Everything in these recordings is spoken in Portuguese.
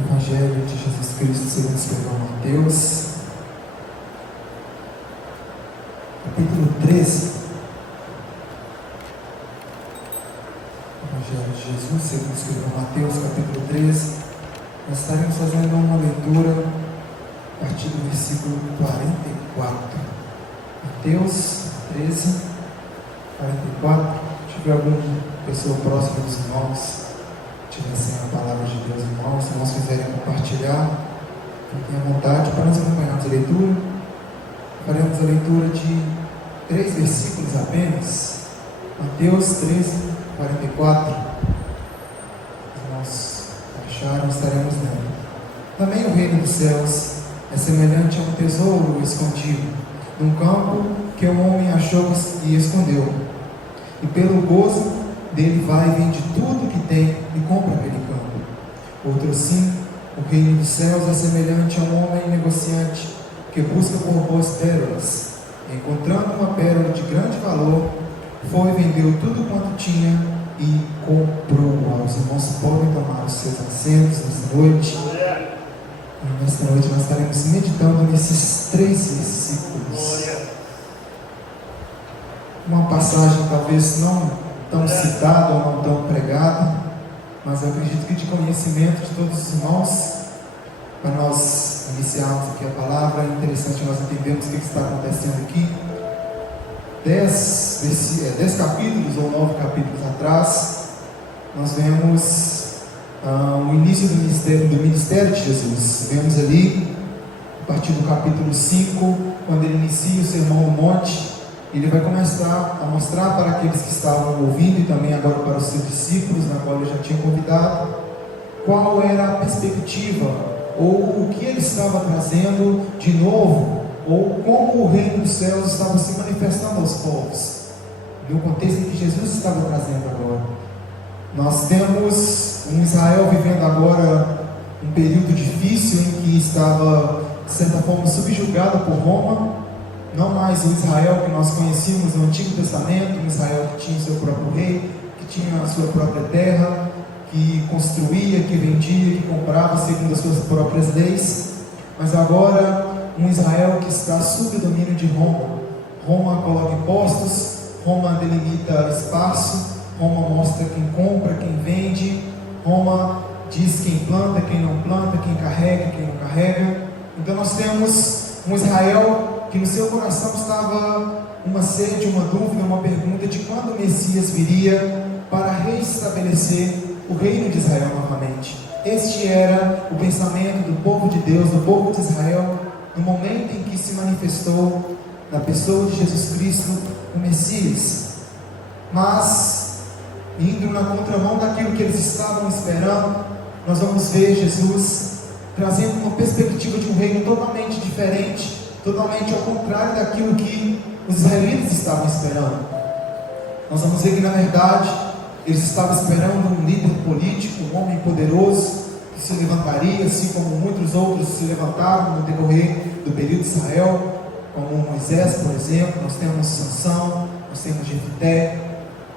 Evangelho de Jesus Cristo segundo escreveu Mateus, capítulo 13. Evangelho de Jesus segundo escreveu Mateus, capítulo 13. Nós estaremos fazendo uma leitura a partir do versículo 44. Mateus 13, 44. Se tiver alguma pessoa próxima dos irmãos, tivessem a palavra de Deus, irmãos, se nós quiserem compartilhar, fiquem à vontade para nos acompanharmos a leitura. Faremos a leitura de 3 versículos apenas. Mateus 13, 44. Os irmãos acharam, estaremos lendo. Também o reino dos céus é semelhante a um tesouro escondido num campo que o homem achou e escondeu. E pelo gozo dele vai e vende tudo que tem e compra aquele campo. Outro assim, o reino dos céus é semelhante a um homem negociante que busca por boas pérolas. Encontrando uma pérola de grande valor, foi e vendeu tudo quanto tinha e comprou-a. Os irmãos podem tomar os seus assentos nesta noite. E nesta noite nós estaremos meditando nesses 3 versículos. Uma passagem talvez não tão citada ou não tão pregada, mas eu acredito que de conhecimento de todos os irmãos. Para nós iniciarmos aqui a palavra, é interessante nós entendermos o que está acontecendo aqui. 10 capítulos ou 9 capítulos atrás, nós vemos o início do ministério de Jesus. Vemos ali, a partir do capítulo 5, quando ele inicia o Sermão do Monte. Ele vai começar a mostrar para aqueles que estavam ouvindo e também agora para os seus discípulos, na qual ele já tinha convidado, qual era a perspectiva ou o que ele estava trazendo de novo, ou como o reino dos céus estava se manifestando aos povos, no contexto em que Jesus estava trazendo agora. Nós temos um Israel vivendo agora um período difícil em que estava, de certa forma, subjugado por Roma. Não mais o Israel que nós conhecíamos no Antigo Testamento, um Israel que tinha seu próprio rei, que tinha a sua própria terra, que construía, que vendia, que comprava segundo as suas próprias leis. Mas agora um Israel que está sob o domínio de Roma. Roma coloca impostos, Roma delimita espaço, Roma mostra quem compra, quem vende, Roma diz quem planta, quem não planta, quem carrega, quem não carrega. Então nós temos um Israel que no seu coração estava uma sede, uma dúvida, uma pergunta de quando o Messias viria para reestabelecer o reino de Israel novamente. Este era o pensamento do povo de Deus, do povo de Israel, no momento em que se manifestou na pessoa de Jesus Cristo, o Messias. Mas, indo na contramão daquilo que eles estavam esperando, nós vamos ver Jesus trazendo uma perspectiva de um reino totalmente diferente, totalmente ao contrário daquilo que os israelitas estavam esperando. Nós vamos ver que na verdade eles estavam esperando um líder político, um homem poderoso que se levantaria, assim como muitos outros se levantaram no decorrer do período de Israel, como Moisés, por exemplo. Nós temos Sansão, nós temos Jefté,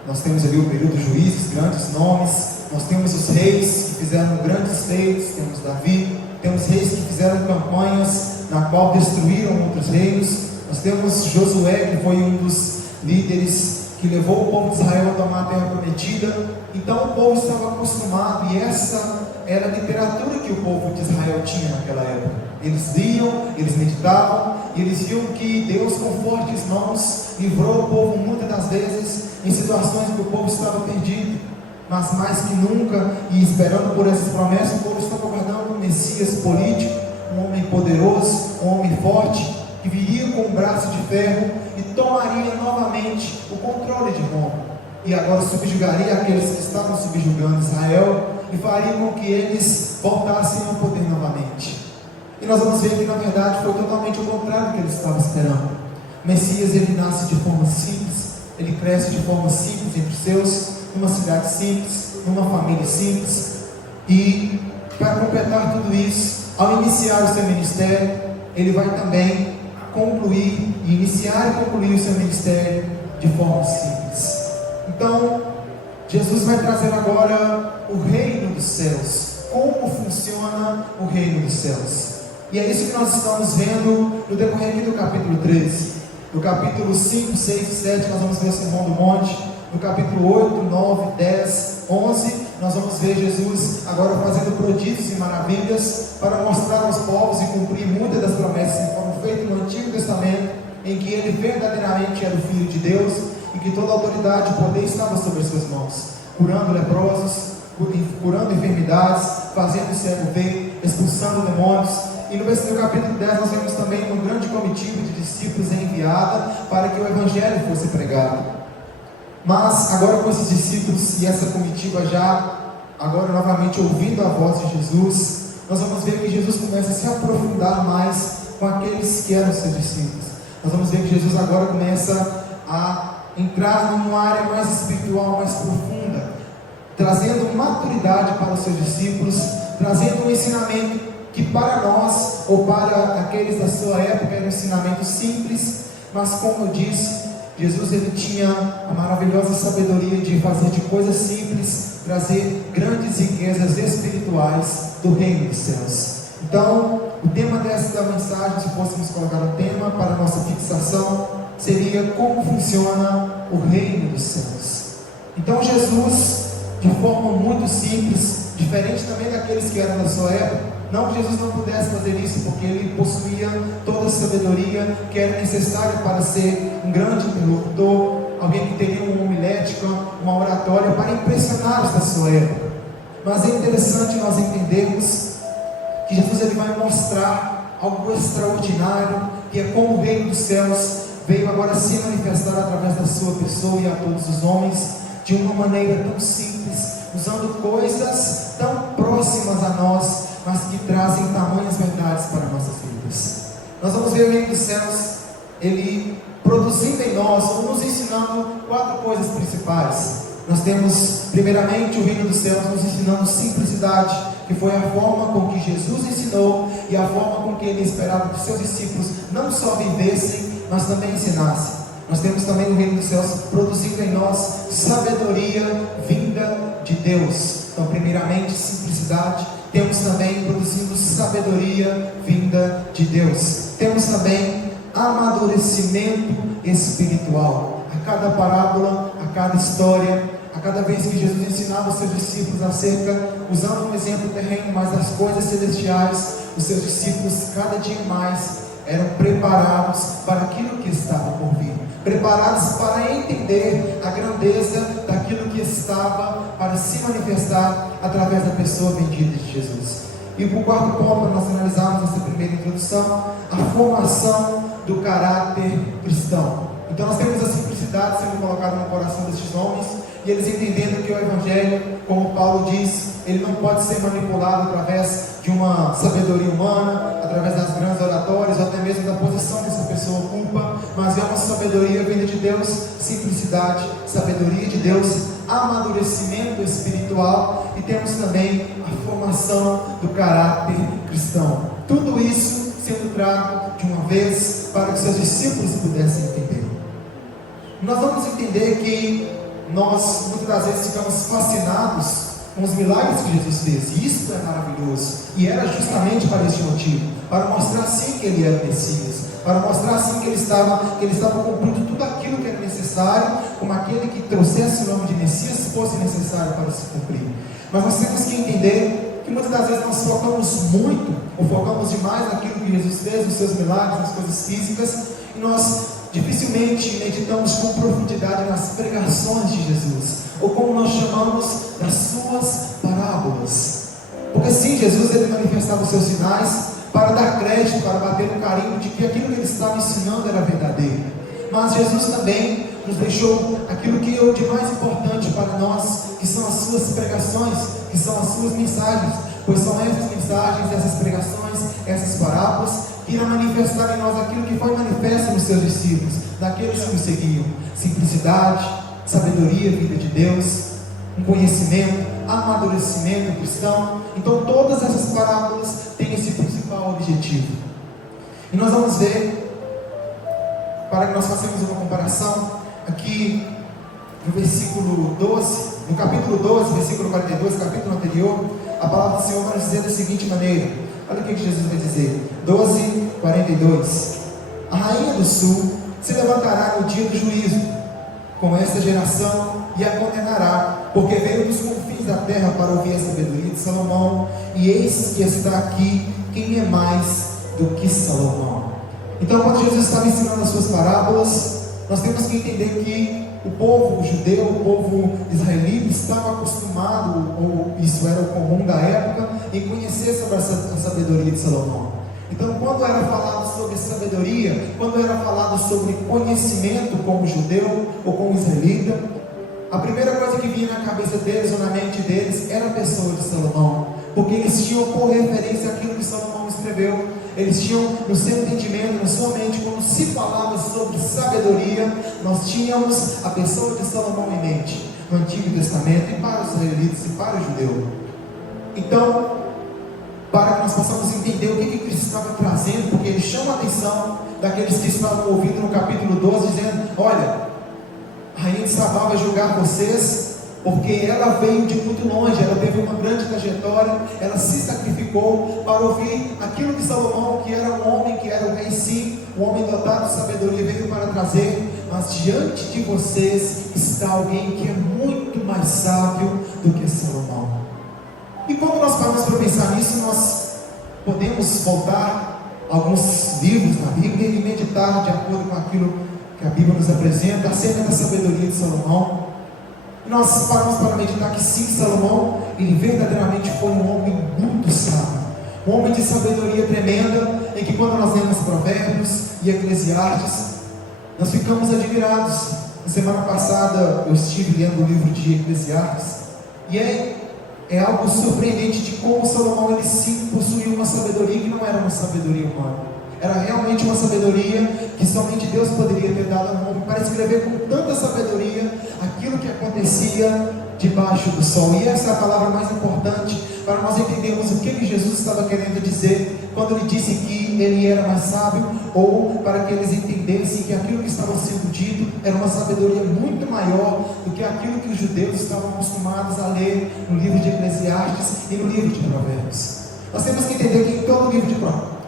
nós temos ali o período dos juízes, grandes nomes. Nós temos os reis que fizeram grandes feitos, temos Davi, temos reis que fizeram campanhas na qual destruíram outros reinos. Nós temos Josué, que foi um dos líderes que levou o povo de Israel a tomar a terra prometida. Então o povo estava acostumado, e essa era a literatura que o povo de Israel tinha naquela época. Eles liam, eles meditavam, e eles viam que Deus com fortes mãos livrou o povo muitas das vezes em situações em que o povo estava perdido. Mas mais que nunca, e esperando por essas promessas, o povo estava aguardando um Messias político, um homem poderoso, um homem forte, que viria com um braço de ferro e tomaria novamente o controle de Roma, e agora subjugaria aqueles que estavam subjugando Israel e faria com que eles voltassem ao poder novamente. E nós vamos ver que na verdade foi totalmente o contrário do que eles estavam esperando. O Messias, ele nasce de forma simples, ele cresce de forma simples entre os seus, numa cidade simples, numa família simples. E para completar tudo isso, ao iniciar o seu ministério, ele vai também iniciar e concluir o seu ministério de forma simples. Então, Jesus vai trazer agora o reino dos céus. como funciona o reino dos céus. E é isso que nós estamos vendo no decorrer aqui do capítulo 13. No capítulo 5, 6 e 7 nós vamos ver o Sermão do Monte. No capítulo 8, 9, 10, 11 nós vamos ver Jesus agora fazendo prodígios e maravilhas para mostrar aos povos e cumprir muitas das promessas que foram feitas no Antigo Testamento, em que ele verdadeiramente era o Filho de Deus e que toda a autoridade e poder estava sobre as suas mãos, curando leprosos, curando enfermidades, fazendo o cego ver, expulsando demônios. E no capítulo 10 nós vemos também uma grande comitiva de discípulos enviada para que o Evangelho fosse pregado. Mas agora com esses discípulos e essa comitiva já, agora novamente ouvindo a voz de Jesus, nós vamos ver que Jesus começa a se aprofundar mais com aqueles que eram seus discípulos. Nós vamos ver que Jesus agora começa a entrar numa área mais espiritual, mais profunda, trazendo maturidade para os seus discípulos, trazendo um ensinamento que para nós, ou para aqueles da sua época, era um ensinamento simples, mas como eu disse, Jesus ele tinha a maravilhosa sabedoria de fazer de coisas simples, trazer grandes riquezas espirituais do reino dos céus. Então, o tema desta mensagem, se fôssemos colocar um tema para a nossa fixação, seria como funciona o reino dos céus. Então Jesus, de forma muito simples, diferente também daqueles que eram da sua época, não que Jesus não pudesse fazer isso, porque ele possuía toda a sabedoria que era necessária para ser um grande interlocutor, alguém que teria uma homilética, uma oratória para impressionar os da sua época. Mas é interessante nós entendermos que Jesus ele vai mostrar algo extraordinário, que é como o reino dos céus veio agora se manifestar através da sua pessoa e a todos os homens, de uma maneira tão simples, usando coisas tão próximas a nós, mas que trazem tamanhas verdades para nossas vidas. Nós vamos ver o reino dos céus, ele produzindo em nós, ou nos ensinando 4 coisas principais. Nós temos, primeiramente, o reino dos céus nos ensinando simplicidade, que foi a forma com que Jesus ensinou e a forma com que ele esperava que seus discípulos não só vivessem, mas também ensinassem. Nós temos também o reino dos céus produzindo em nós sabedoria vinda de Deus. Então, primeiramente, simplicidade. Temos também produzindo sabedoria vinda de Deus. Temos também amadurecimento espiritual. A cada parábola, a cada história, a cada vez que Jesus ensinava os seus discípulos acerca, usando um exemplo terreno, mas das coisas celestiais, os seus discípulos cada dia mais eram preparados para aquilo que estava por vir, preparados para entender a grandeza daquilo que estava para se manifestar através da pessoa bendita de Jesus. E o quarto ponto, para nós analisarmos essa primeira introdução, a formação do caráter cristão. Então nós temos a simplicidade sendo colocada no coração destes homens, e eles entendendo que o Evangelho, como Paulo diz, ele não pode ser manipulado através de uma sabedoria humana, através das grandes oratórias, ou até mesmo da posição que essa pessoa ocupa, mas é uma sabedoria vinda de Deus, simplicidade, sabedoria de Deus, amadurecimento espiritual, e temos também a formação do caráter cristão. Tudo isso sendo trago de uma vez para que seus discípulos pudessem entender. Nós vamos entender que nós muitas das vezes ficamos fascinados com os milagres que Jesus fez, e isso é maravilhoso, e era justamente para este motivo, para mostrar sim que ele era o Messias, para mostrar sim que ele estava cumprindo tudo aquilo que era necessário, como aquele que trouxesse o nome de Messias fosse necessário para se cumprir. Mas nós temos que entender que muitas das vezes nós focamos muito, ou focamos demais naquilo que Jesus fez, nos seus milagres, nas coisas físicas, e nós dificilmente meditamos com profundidade nas pregações de Jesus, ou como nós chamamos, das suas parábolas. Porque sim, Jesus ele manifestava os seus sinais para dar crédito, para bater no carimbo de que aquilo que ele estava ensinando era verdadeiro. Mas Jesus também nos deixou aquilo que é o de mais importante para nós, que são as suas pregações, que são as suas mensagens, pois são essas mensagens, essas pregações, essas parábolas que irão manifestar em nós aquilo que foi manifesto nos seus discípulos, daqueles que nos seguiam: simplicidade, sabedoria vinda de Deus, um conhecimento, amadurecimento cristão. Então todas essas parábolas têm esse principal objetivo. E nós vamos ver, para que nós façamos uma comparação, aqui no versículo 12, no capítulo 12, versículo 42, capítulo anterior, a palavra do Senhor vai nos dizer da seguinte maneira. Olha o que Jesus vai dizer, 12:42. A rainha do sul se levantará no dia do juízo com esta geração e a condenará, porque veio dos confins da terra para ouvir a sabedoria de Salomão, e eis que está aqui quem é mais do que Salomão. Então, quando Jesus estava ensinando as suas parábolas, nós temos que entender que o povo judeu, o povo israelita, estava acostumado, ou isso era o comum da época, em conhecer sobre a sabedoria de Salomão. Então, quando era falado sobre sabedoria, quando era falado sobre conhecimento como judeu ou como israelita, a primeira coisa que vinha na cabeça deles ou na mente deles era a pessoa de Salomão, porque eles tinham por referência aquilo que Salomão escreveu. Eles tinham no seu entendimento, na sua mente, quando se falava sobre sabedoria, nós tínhamos a pessoa de Salomão em mente, no Antigo Testamento, e para os israelitas e para o judeu. Então, para que nós possamos entender o que Cristo estava trazendo, porque ele chama a atenção daqueles que estavam ouvindo no capítulo 12, dizendo: olha, a rainha de Sabá vai julgar vocês, porque ela veio de muito longe, ela teve uma grande trajetória, ela se sacrificou para ouvir aquilo que Salomão, que era um homem, que era um rei sim, um homem dotado de sabedoria, veio para trazer. Mas diante de vocês está alguém que é muito mais sábio do que Salomão. E quando nós paramos para pensar nisso, nós podemos voltar a alguns livros na Bíblia e meditar de acordo com aquilo que a Bíblia nos apresenta acerca da sabedoria de Salomão. E nós paramos para meditar que sim, Salomão, ele verdadeiramente foi um homem muito sábio, um homem de sabedoria tremenda, em que quando nós lemos Provérbios e Eclesiastes, nós ficamos admirados. Na semana passada eu estive lendo o livro de Eclesiastes, e é algo surpreendente de como Salomão, ele sim possuía uma sabedoria que não era uma sabedoria humana. Era realmente uma sabedoria que somente Deus poderia ter dado ao homem, para escrever com tanta sabedoria aquilo que acontecia debaixo do sol. E essa é a palavra mais importante para nós entendermos o que Jesus estava querendo dizer quando ele disse que ele era mais sábio, ou para que eles entendessem que aquilo que estava sendo dito era uma sabedoria muito maior do que aquilo que os judeus estavam acostumados a ler no livro de Eclesiastes e no livro de Provérbios. Nós temos que entender que em todo o livro de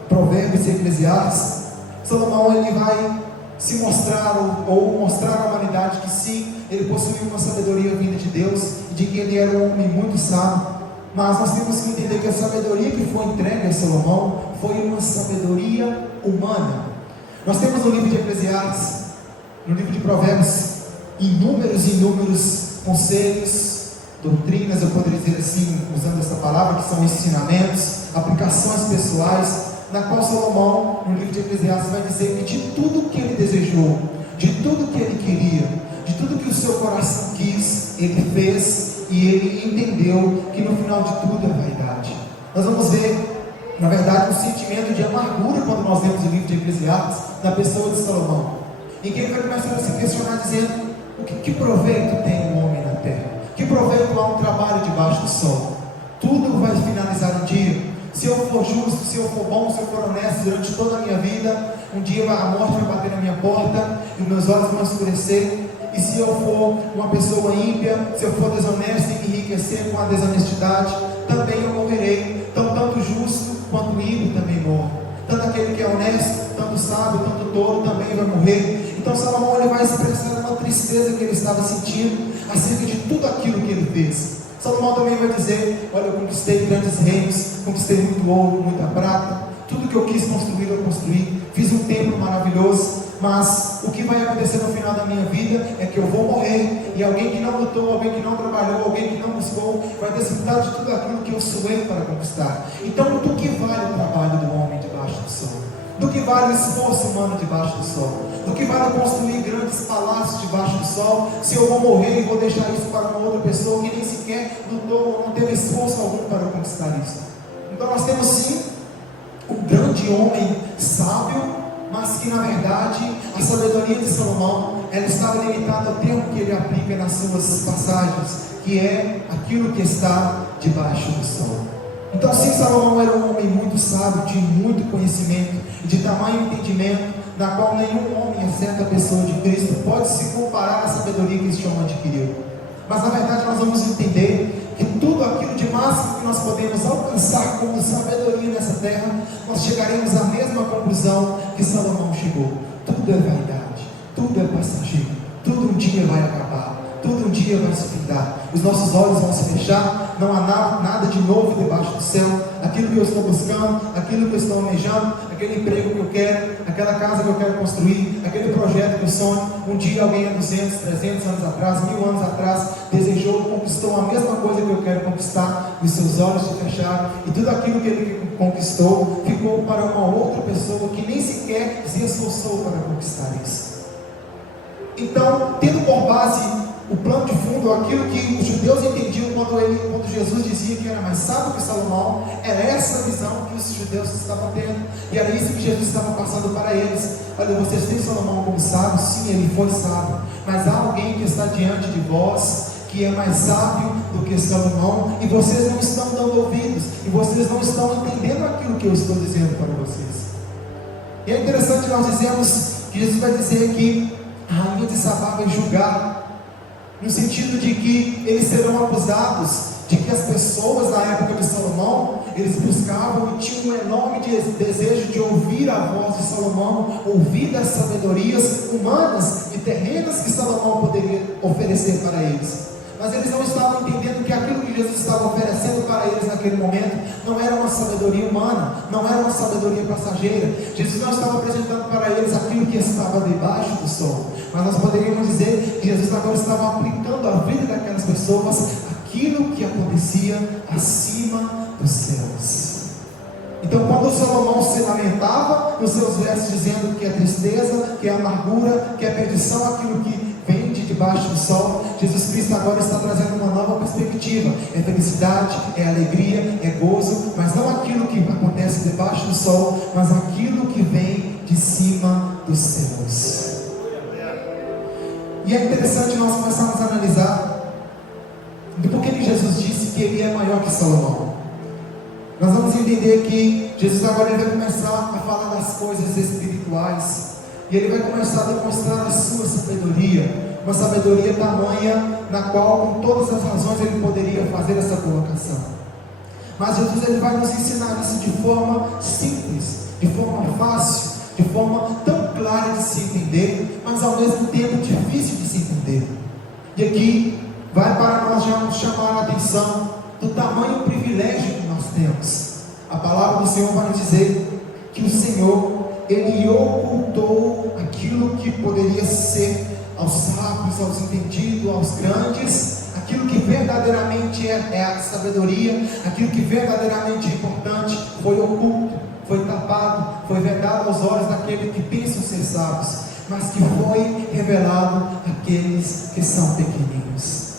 Provérbios e Eclesiastes, Salomão, ele vai se mostrar ou mostrar à humanidade que sim, ele possuía uma sabedoria vinda de Deus, e de que ele era um homem muito sábio. Mas nós temos que entender que a sabedoria que foi entregue a Salomão foi uma sabedoria humana. Nós temos no livro de Eclesiastes, no livro de Provérbios, inúmeros conselhos, doutrinas, eu poderia dizer assim, usando essa palavra, que são ensinamentos, aplicações pessoais, na qual Salomão, no livro de Eclesiastes, vai dizer que de tudo que ele desejou, de tudo que ele queria, de tudo que o seu coração quis, ele fez, e ele entendeu que no final de tudo é vaidade. Nós vamos ver, na verdade, um sentimento de amargura quando nós lemos o livro de Eclesiastes na pessoa de Salomão, em que ele vai começar a se questionar, dizendo: que proveito tem um homem na terra? Que proveito há um trabalho debaixo do sol? Tudo vai finalizar um dia. Se eu for justo, se eu for bom, se eu for honesto durante toda a minha vida, um dia a morte vai bater na minha porta e os meus olhos vão escurecer. E se eu for uma pessoa ímpia, se eu for desonesto e me enriquecer com a desonestidade, também eu morrerei. Então, tanto justo quanto ímpio também morre. Tanto aquele que é honesto, tanto sábio, tanto tolo também vai morrer. Então, Salomão, ele vai expressar uma tristeza que ele estava sentindo acerca de tudo aquilo que ele fez. Salomão também vai dizer: olha, eu conquistei grandes reinos, conquistei muito ouro, muita prata, tudo que eu quis construir, eu construí, fiz um templo maravilhoso, mas o que vai acontecer no final da minha vida é que eu vou morrer, e alguém que não lutou, alguém que não trabalhou, alguém que não buscou, vai desfrutar de tudo aquilo que eu suei para conquistar. Então, do que vale o trabalho do homem debaixo do sol? Do que vale o esforço humano debaixo do sol? Do que vale construir grandes palácios debaixo do sol, se eu vou morrer e vou deixar isso para uma outra pessoa que nem sequer lutou ou não teve esforço algum para conquistar isso? Então nós temos sim um grande homem sábio, mas que na verdade a sabedoria de Salomão, ela estava limitada ao tempo que ele aplica nas suas passagens, que é aquilo que está debaixo do sol. Então sim, Salomão era um homem muito sábio, de muito conhecimento, de tamanho entendimento, na qual nenhum homem, exceto a pessoa de Cristo, pode se comparar à sabedoria que este homem adquiriu. Mas na verdade nós vamos entender que de tudo aquilo de máximo que nós podemos alcançar como sabedoria nessa terra, nós chegaremos à mesma conclusão que Salomão chegou: tudo é vaidade, tudo é passageiro, tudo um dia vai acabar, tudo um dia vai se findar, os nossos olhos vão se fechar, não há nada de novo debaixo do céu. Aquilo que eu estou buscando, aquilo que eu estou almejando, aquele emprego que eu quero, aquela casa que eu quero construir, aquele projeto que eu sonho, um dia alguém há 200, 300 anos atrás, 1000 anos atrás, desejou, conquistou a mesma coisa que eu quero conquistar, e seus olhos se fecharam, e tudo aquilo que ele conquistou, ficou para uma outra pessoa que nem sequer se esforçou para conquistar isso. Então, tendo por base o plano de fundo, aquilo que os judeus entendiam quando Jesus dizia que era mais sábio que Salomão, era essa visão que os judeus estavam tendo, e era isso que Jesus estava passando para eles. Olha, vocês têm Salomão como sábio? Sim, ele foi sábio, mas há alguém que está diante de vós, que é mais sábio do que Salomão, e vocês não estão dando ouvidos, e vocês não estão entendendo aquilo que eu estou dizendo para vocês. E é interessante nós dizemos que Jesus vai dizer que a rainha de Sabá vai julgar, no sentido de que eles serão acusados de que as pessoas na época de Salomão, eles buscavam e tinham um enorme desejo de ouvir a voz de Salomão, ouvir das sabedorias humanas e terrenas que Salomão poderia oferecer para eles. Mas eles não estavam entendendo que aquilo que Jesus estava oferecendo para eles naquele momento não era uma sabedoria humana, não era uma sabedoria passageira. Jesus não estava apresentando para eles aquilo que estava debaixo do sol, mas nós poderíamos dizer que Jesus agora estava aplicando à vida daquelas pessoas aquilo que acontecia acima dos céus. Então, quando Salomão se lamentava nos seus versos, dizendo que é tristeza, que é amargura, que é perdição, aquilo que vem de debaixo do sol, Jesus Cristo agora está trazendo uma nova perspectiva. É felicidade, é alegria, é gozo, mas não aquilo que acontece debaixo do sol, mas aquilo que vem de cima dos céus. E é interessante nós começarmos a analisar do porquê que Jesus disse que ele é maior que Salomão. Nós vamos entender que Jesus agora ele vai começar a falar das coisas espirituais, e ele vai começar a demonstrar a sua sabedoria, uma sabedoria tamanha na qual com todas as razões ele poderia fazer essa colocação. Mas Jesus ele vai nos ensinar isso de forma simples, de forma fácil, de forma tão clara de se entender, mas ao mesmo tempo difícil de se entender. E aqui vai para nós já nos chamar a atenção do tamanho privilégio que nós temos. A palavra do Senhor vai nos dizer que o Senhor ele ocultou aquilo que poderia ser aos sábios, aos entendidos, aos grandes, aquilo que verdadeiramente é a sabedoria, aquilo que verdadeiramente é importante, foi oculto, foi tapado, foi vedado aos olhos daqueles que pensam ser sábios, mas que foi revelado àqueles que são pequeninos.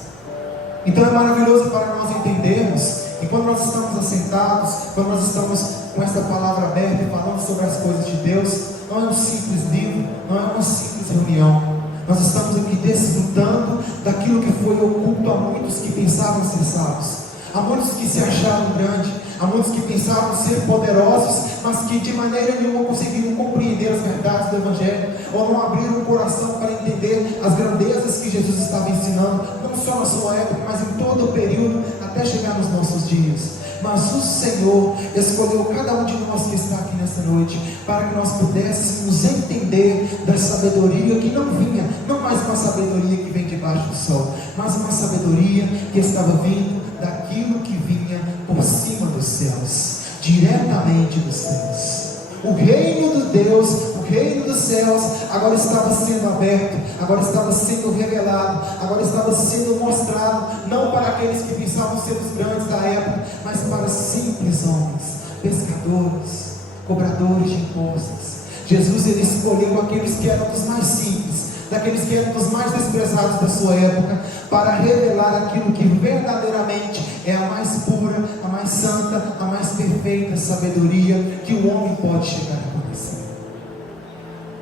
Então é maravilhoso para nós entendermos que quando nós estamos assentados, quando nós estamos com essa palavra aberta e falando sobre as coisas de Deus, não é um simples livro, não é uma simples reunião. Nós estamos aqui desfrutando daquilo que foi oculto a muitos que pensavam ser sábios, a muitos que se acharam grandes, a muitos que pensavam ser poderosos, mas que de maneira nenhuma conseguiram compreender as verdades do Evangelho, ou não abriram o coração para entender as grandezas que Jesus estava ensinando, não só na sua época, mas em todo o período, até chegar nos nossos dias. Mas o Senhor escolheu cada um de nós que está aqui nessa noite, para que nós pudéssemos entender da sabedoria que não vinha, não mais uma sabedoria que vem debaixo do sol, mas uma sabedoria que estava vindo daquilo que vinha por cima dos céus, diretamente dos céus. O reino de Deus, o reino dos céus, agora estava sendo aberto, agora estava sendo revelado, agora estava sendo mostrado, não para aqueles que pensavam ser os grandes da época, mas para simples homens, pescadores, cobradores de impostos. Jesus ele escolheu aqueles que eram dos mais simples, daqueles que eram dos mais desprezados da sua época, para revelar aquilo que verdadeiramente é a mais pura, a mais santa, a mais perfeita sabedoria que o homem pode chegar a conhecer.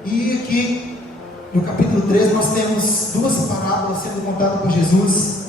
E aqui no capítulo 3 nós temos duas parábolas sendo contadas por Jesus,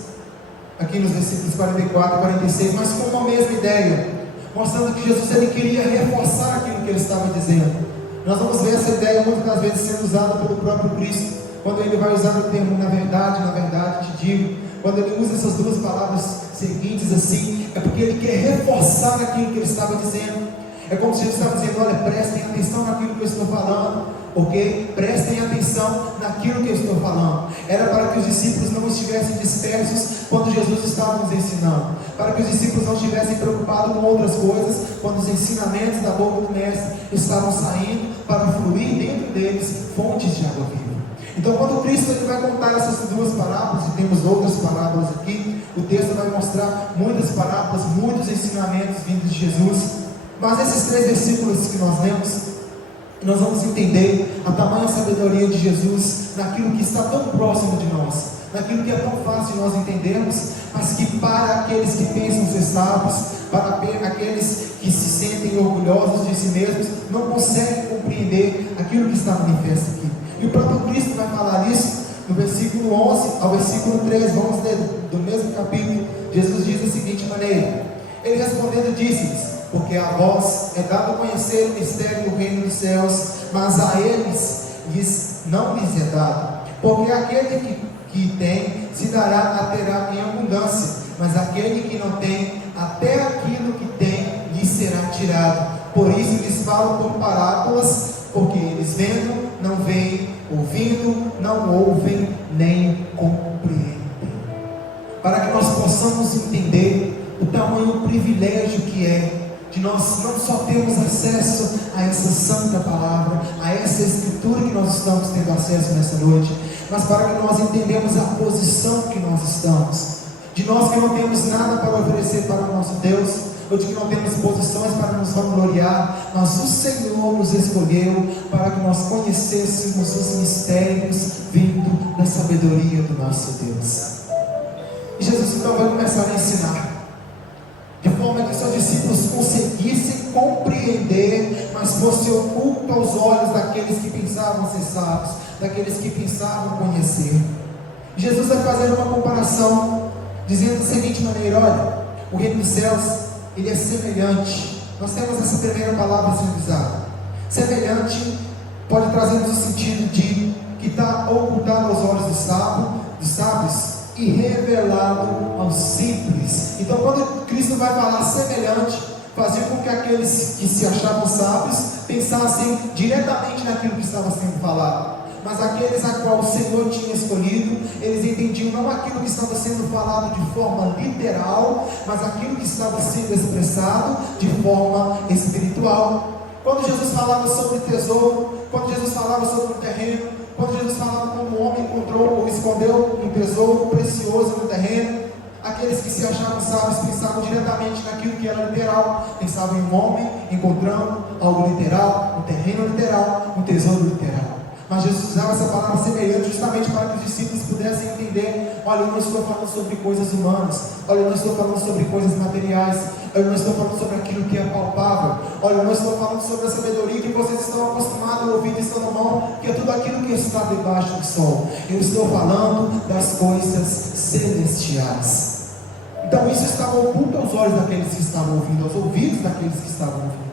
aqui nos versículos 44 e 46, mas com uma mesma ideia, mostrando que Jesus ele queria reforçar aquilo que ele estava dizendo. Nós vamos ver essa ideia muitas das vezes sendo usada pelo próprio Cristo, quando ele vai usar o termo na verdade te digo, quando ele usa essas duas palavras seguintes assim, é porque ele quer reforçar aquilo que ele estava dizendo. É como se ele estava dizendo: olha, prestem atenção naquilo que eu estou falando, ok? Prestem atenção naquilo que eu estou falando. Era para que os discípulos não estivessem dispersos quando Jesus estava nos ensinando, para que os discípulos não estivessem preocupados com outras coisas, quando os ensinamentos da boca do Mestre estavam saindo para fluir dentro deles fontes de água viva. Então, quando Cristo ele vai contar essas duas parábolas, e temos outras parábolas aqui, o texto vai mostrar muitas parábolas, muitos ensinamentos vindos de Jesus. Mas esses 3 versículos que nós lemos, nós vamos entender a tamanha sabedoria de Jesus naquilo que está tão próximo de nós, naquilo que é tão fácil de nós entendermos, mas que para aqueles que pensam ser sábios, para aqueles que se sentem orgulhosos de si mesmos, não conseguem compreender aquilo que está manifesto aqui. E o próprio Cristo vai falar isso no versículo 11 ao versículo 13, vamos ler do mesmo capítulo. Jesus diz da seguinte maneira: ele respondendo disse-lhes: porque a vós é dado conhecer o mistério do reino dos céus, mas a eles não lhes é dado. Porque aquele que tem, se dará, terá em abundância, mas aquele que não tem, até aquilo que tem, lhe será tirado. Por isso lhes falo por parábolas, porque eles vendo, não veem, ouvindo, não ouvem, nem compreendem. Para que nós possamos entender o tamanho privilégio que é de nós não só termos acesso a essa santa palavra, a essa escritura que nós estamos tendo acesso nessa noite, mas para que nós entendamos a posição que nós estamos, de nós que não temos nada para oferecer para o nosso Deus, ou de que não temos posições para nos vangloriar, mas o Senhor nos escolheu para que nós conhecêssemos os mistérios vindo da sabedoria do nosso Deus. E Jesus então vai começar a ensinar, de forma que seus discípulos conseguissem compreender, mas fosse oculto aos olhos daqueles que pensavam ser sábios, daqueles que pensavam conhecer. Jesus vai fazer uma comparação, dizendo da seguinte maneira: olha, o reino dos céus, ele é semelhante. Nós temos essa primeira palavra sendo usada. Semelhante pode trazer o sentido de que está ocultado aos olhos dos sábios, e revelado aos simples. Então, quando Cristo vai falar semelhante, fazia com que aqueles que se achavam sábios pensassem diretamente naquilo que estava sendo falado, mas aqueles a qual o Senhor tinha escolhido, eles entendiam não aquilo que estava sendo falado de forma literal, mas aquilo que estava sendo expressado de forma espiritual. Quando Jesus falava sobre tesouro, quando Jesus falava sobre o terreno, quando Jesus falava como o homem encontrou ou escondeu um tesouro precioso no terreno, aqueles que se achavam sábios pensavam diretamente naquilo que era literal, pensavam em um homem encontrando algo literal, um terreno literal, um tesouro literal. Mas Jesus usava essa palavra semelhante justamente para que os discípulos pudessem entender: olha, eu não estou falando sobre coisas humanas, olha, eu não estou falando sobre coisas materiais, eu não estou falando sobre aquilo que é palpável, olha, eu não estou falando sobre a sabedoria que vocês estão acostumados a ouvir de Salomão, que é tudo aquilo que está debaixo do sol. Eu estou falando das coisas celestiais. Então isso estava oculto aos olhos daqueles que estavam ouvindo, aos ouvidos daqueles que estavam ouvindo.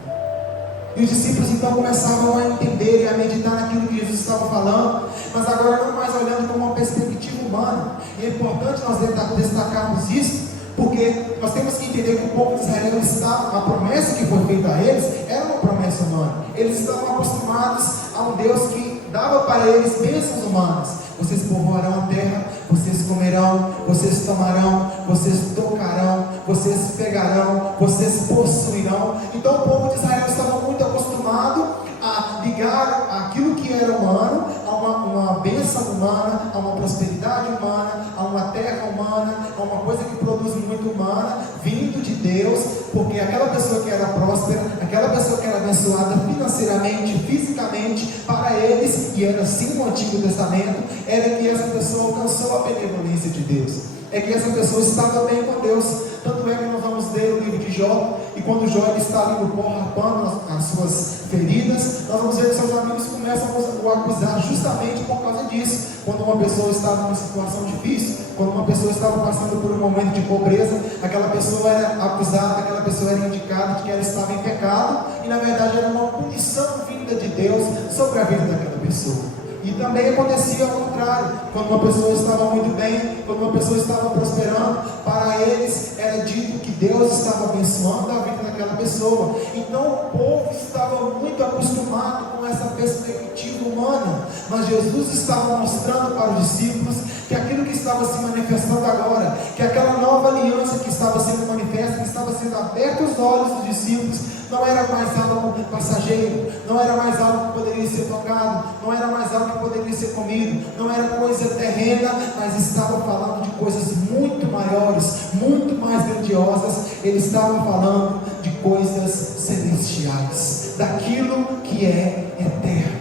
E os discípulos então começavam a entender e a meditar naquilo que Jesus estava falando, mas agora não mais olhando com uma perspectiva humana. E é importante nós destacarmos isso, porque nós temos que entender que o povo de Israel estava, a promessa que foi feita a eles era uma promessa humana. Eles estavam acostumados a um Deus que dava para eles bênçãos humanas. Vocês povoarão a terra, vocês comerão, vocês tomarão, vocês tocarão, vocês pegarão, vocês possuirão. Então o povo de Israel estava muito acostumado a ligar aquilo que era humano a uma bênção humana, a uma prosperidade humana, a uma terra humana, a uma coisa que produz muito humana, vindo de Deus, porque aquela pessoa que era próspera, aquela pessoa que era abençoada financeiramente, fisicamente, para eles, e era assim no Antigo Testamento, era que essa pessoa alcançou a benevolência de Deus, é que essa pessoa estava bem com Deus. Tanto é que nós vamos ler o livro de Jó, e quando Jó ele está ali no pó rapando as suas feridas, nós vamos ver que seus amigos começam a o acusar justamente por causa disso. Quando uma pessoa estava numa situação difícil, quando uma pessoa estava passando por um momento de pobreza, aquela pessoa era acusada, aquela pessoa era indicada de que ela estava em pecado, e na verdade era uma punição vinda de Deus sobre a vida daquela pessoa. E também acontecia ao contrário, quando uma pessoa estava muito bem, quando uma pessoa estava prosperando, para eles era dito que Deus estava abençoando a vida daquela pessoa. Então o povo estava muito acostumado com essa perspectiva humana, mas Jesus estava mostrando para os discípulos que aquilo que estava se manifestando agora, que aquela nova aliança que estava sendo manifesta, que estava sendo aberta os olhos dos discípulos, não era mais algo passageiro, não era mais algo que poderia ser tocado, não era mais algo que poderia ser comido, não era coisa terrena, mas estava falando de coisas muito maiores, muito mais grandiosas. Ele estava falando de coisas celestiais, daquilo que é eterno.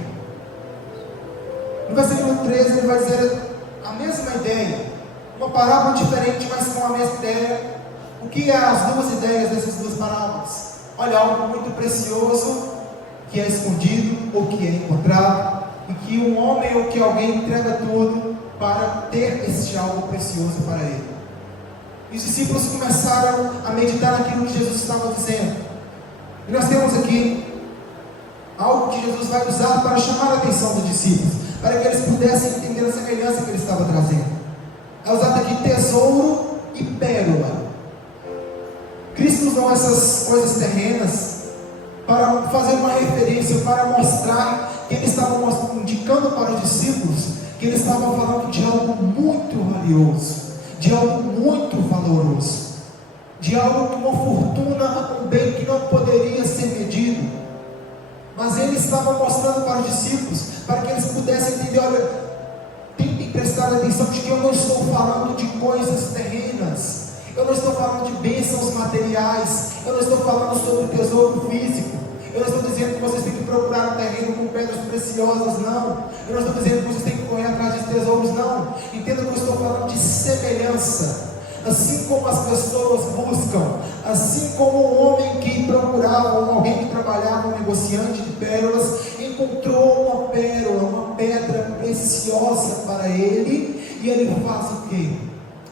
No versículo 13 ele vai dizer a mesma ideia, uma parábola diferente, mas com a mesma ideia. O que é as duas ideias dessas duas parábolas? Olha, algo muito precioso que é escondido ou que é encontrado, e que um homem ou que alguém entrega tudo para ter este algo precioso para ele. E os discípulos começaram a meditar naquilo que Jesus estava dizendo. E nós temos aqui algo que Jesus vai usar para chamar a atenção dos discípulos, para que eles pudessem entender a semelhança que ele estava trazendo. É usado aqui tesouro e pérola. Cristo usou essas coisas terrenas para fazer uma referência, para mostrar que ele estava indicando para os discípulos que ele estava falando de algo muito valioso, de algo muito valoroso, de algo, uma fortuna, um bem que não poderia ser medido. Mas ele estava mostrando para os discípulos, para que eles pudessem entender: olha, tentem prestar atenção de que eu não estou falando de coisas terrenas, eu não estou falando de bênçãos materiais, eu não estou falando sobre tesouro físico, eu não estou dizendo que vocês têm que procurar um terreno com pedras preciosas, não. Eu não estou dizendo que vocês têm que correr atrás de tesouros, não. Entenda que eu estou falando de semelhança. Assim como as pessoas buscam, assim como um homem que procurava, ou alguém que trabalhava, um negociante de pérolas, encontrou uma pérola, uma pedra preciosa para ele, e ele faz o quê?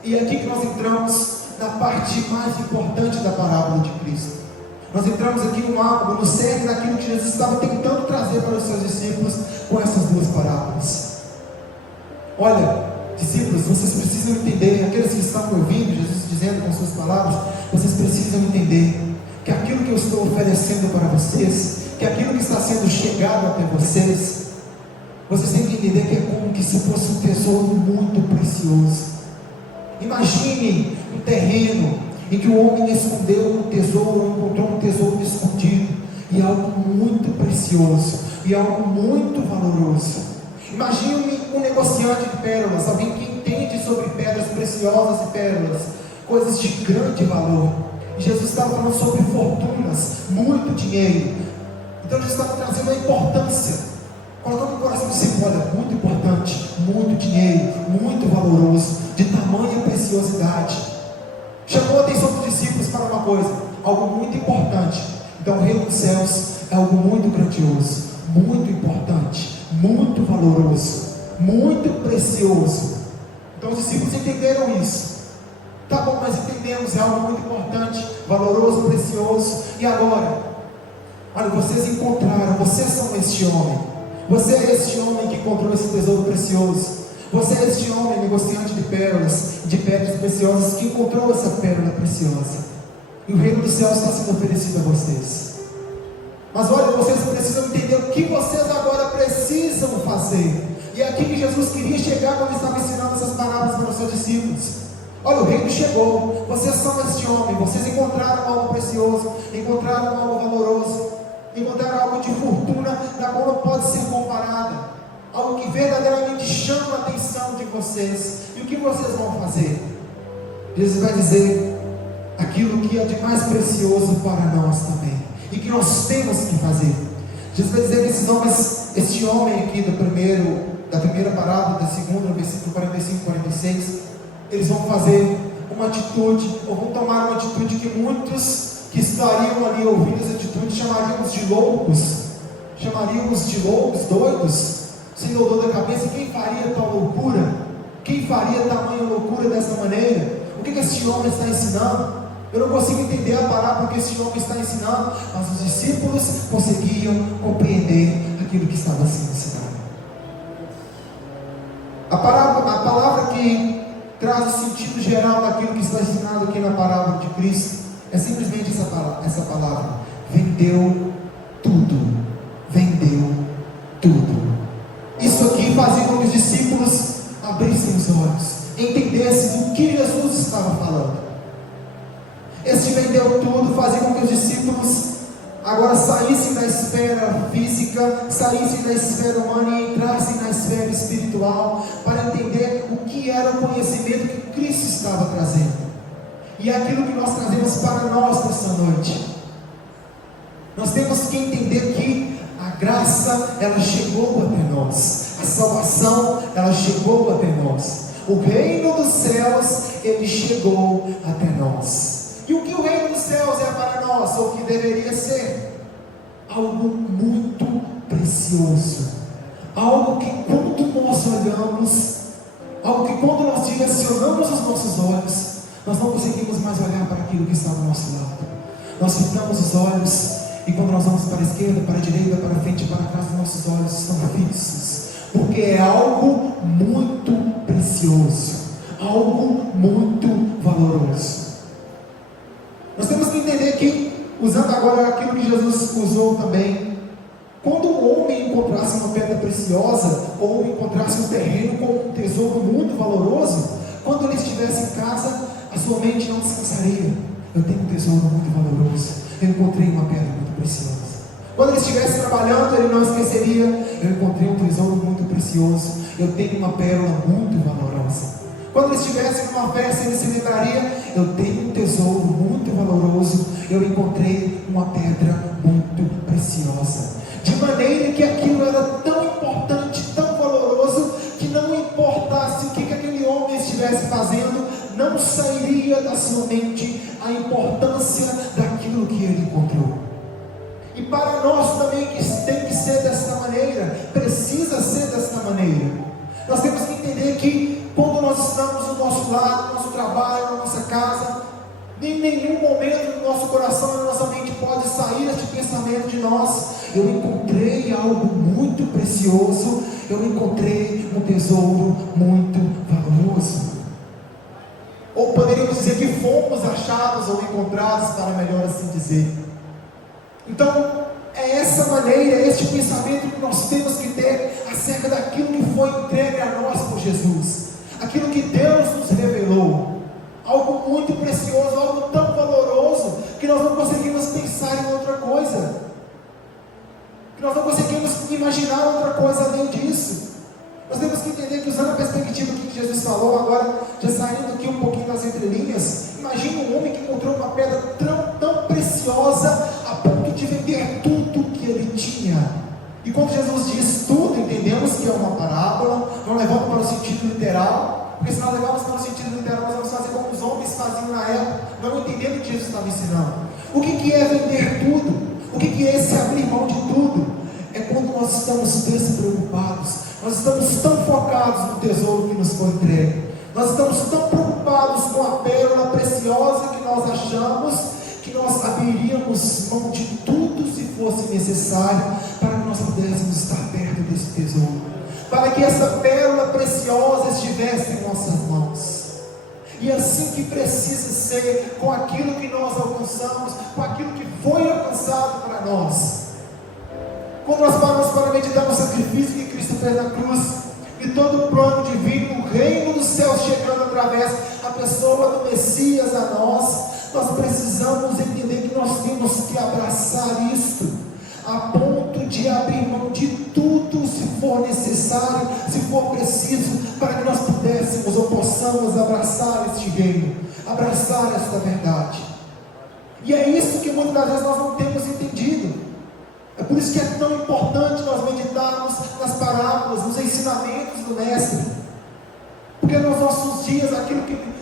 E é aqui que nós entramos na parte mais importante da parábola de Cristo. Nós entramos aqui no cerne daquilo que Jesus estava tentando trazer para os seus discípulos com essas duas parábolas. Olha, discípulos, vocês precisam entender, aqueles que estão ouvindo Jesus dizendo com suas palavras, vocês precisam entender que aquilo que eu estou oferecendo para vocês, que aquilo que está sendo chegado até vocês têm que entender que é como que se fosse um tesouro muito precioso. Imagine um terreno em que o homem escondeu um tesouro, encontrou um tesouro escondido, e algo muito precioso, e algo muito valoroso. Imagine um negociante de pérolas, alguém que entende sobre pedras preciosas e pérolas, coisas de grande valor. E Jesus estava falando sobre fortunas, muito dinheiro. Então Jesus estava trazendo a importância, colocando no coração de si: olha, muito importante, muito dinheiro, muito valoroso, de tamanha preciosidade. Chamou a atenção dos discípulos para uma coisa, algo muito importante. Então o reino dos céus é algo muito grandioso, muito importante, muito valoroso, muito precioso. Então os discípulos entenderam isso. Tá bom, mas entendemos, é algo muito importante, valoroso, precioso. E agora? Olha, vocês encontraram, vocês são este homem. Você é este homem que encontrou esse tesouro precioso. Você é este homem, negociante de pérolas, de pedras preciosas, que encontrou essa pérola preciosa. E o reino dos céus está sendo oferecido a vocês. Mas olha, vocês precisam entender o que vocês agora precisam fazer. E é aqui que Jesus queria chegar quando estava ensinando essas parábolas para os seus discípulos. Olha, o reino chegou, vocês são este homem, vocês encontraram algo precioso, encontraram algo valoroso, encontraram algo de fortuna, na qual não pode ser comparada. Algo que verdadeiramente chama a atenção de vocês. E o que vocês vão fazer? Jesus vai dizer aquilo que é de mais precioso para nós também, e que nós temos que fazer. Jesus vai dizer que esses homens, este homem aqui da primeira parábola, da segunda, no versículo 45 e 46, eles vão fazer uma atitude, ou vão tomar uma atitude que muitos que estariam ali ouvindo essa atitude chamaríamos de loucos, doidos, sem odor da cabeça. Quem faria tal loucura? Quem faria tamanha loucura dessa maneira? O que esse homem está ensinando? Eu não consigo entender a parábola que esse homem está ensinando, mas os discípulos conseguiam compreender aquilo que estava sendo ensinado. A palavra que traz o sentido geral daquilo que está ensinado aqui na parábola de Cristo é simplesmente essa palavra: vendeu tudo. Vendeu tudo. Isso aqui fazia com que os discípulos abrissem os olhos, entendessem o que Jesus estava falando. Este vendeu tudo fazia com que os discípulos agora saíssem da esfera física, saíssem da esfera humana e entrassem na esfera espiritual, para entender o que era o conhecimento que Cristo estava trazendo. E é aquilo que nós trazemos para nós nessa noite. Nós temos que entender que a graça, ela chegou até nós. A salvação, ela chegou até nós. O reino dos céus, ele chegou até nós. E o que o reino dos céus é para nós, ou o que deveria ser? Algo muito precioso. Algo que quando nós olhamos, algo que quando nós direcionamos os nossos olhos, nós não conseguimos mais olhar para aquilo que está do nosso lado. Nós fitamos os olhos, e quando nós vamos para a esquerda, para a direita, para a frente, para trás, nossos olhos estão fixos, porque é algo muito precioso, algo muito valoroso. Nós temos que entender que, usando agora aquilo que Jesus usou também, quando um homem encontrasse uma pedra preciosa, ou encontrasse um terreno com um tesouro muito valoroso, quando ele estivesse em casa, a sua mente não descansaria. Eu tenho um tesouro muito valoroso, eu encontrei uma pedra muito preciosa. Quando ele estivesse trabalhando, ele não esqueceria: eu encontrei um tesouro muito precioso, eu tenho uma pérola muito valorosa. Quando ele estivesse numa festa, ele se lembraria: eu tenho um tesouro muito valoroso, eu encontrei uma pedra muito preciosa. De maneira que aquilo era tão importante, tão valoroso, que não importasse o que aquele homem estivesse fazendo, não sairia da sua mente a importância daquilo que ele encontrou. E para nós também tem que ser desta maneira, precisa ser desta maneira. Nós temos que entender que quando nós estamos no nosso lar, no nosso trabalho, na nossa casa, em nenhum momento no nosso coração e na nossa mente pode sair este pensamento de nós: eu encontrei algo muito precioso, eu encontrei um tesouro muito valoroso. Ou poderíamos dizer que fomos achados ou encontrados, para melhor assim dizer. Então, é essa maneira, é este pensamento que nós temos que ter acerca daquilo que foi entregue a nós por Jesus, aquilo que Deus nos revelou, algo muito precioso, algo tão valoroso, que nós não conseguimos pensar em outra coisa, que nós não conseguimos imaginar outra coisa além disso. Nós temos que entender que, usando a perspectiva que Jesus falou, agora já saindo aqui um pouquinho das entrelinhas, imagine um homem que encontrou uma pedra tão preciosa a ponto de vender tudo que ele tinha. E quando Jesus diz tudo, entendemos que é uma parábola, não levamos para o sentido literal, porque se nós levarmos para o sentido literal, nós vamos fazer como os homens faziam na época, não entendendo o que Jesus estava ensinando. O que é vender tudo? O que é esse abrir mão de tudo? É quando nós estamos despreocupados, nós estamos tão focados no tesouro que nos foi entregue, nós estamos tão preocupados com a pérola preciosa que nós achamos, que nós abriríamos mão de tudo se fosse necessário, para que nós pudéssemos estar perto desse tesouro, para que essa pérola preciosa estivesse em nossas mãos. E assim que precisa ser com aquilo que nós alcançamos, com aquilo que foi alcançado para nós. Quando nós paramos para meditar no sacrifício que Cristo fez na cruz, e todo o plano divino, o reino dos céus chegando através da pessoa do Messias a nós precisamos entender que nós temos que abraçar isto, a ponto de abrir mão de tudo, se for necessário, se for preciso, para que nós pudéssemos ou possamos abraçar este reino, abraçar esta verdade. E é isso que muitas vezes nós não temos entendido. É por isso que é tão importante nós meditarmos nas parábolas, nos ensinamentos do Mestre, porque nos nossos dias aquilo que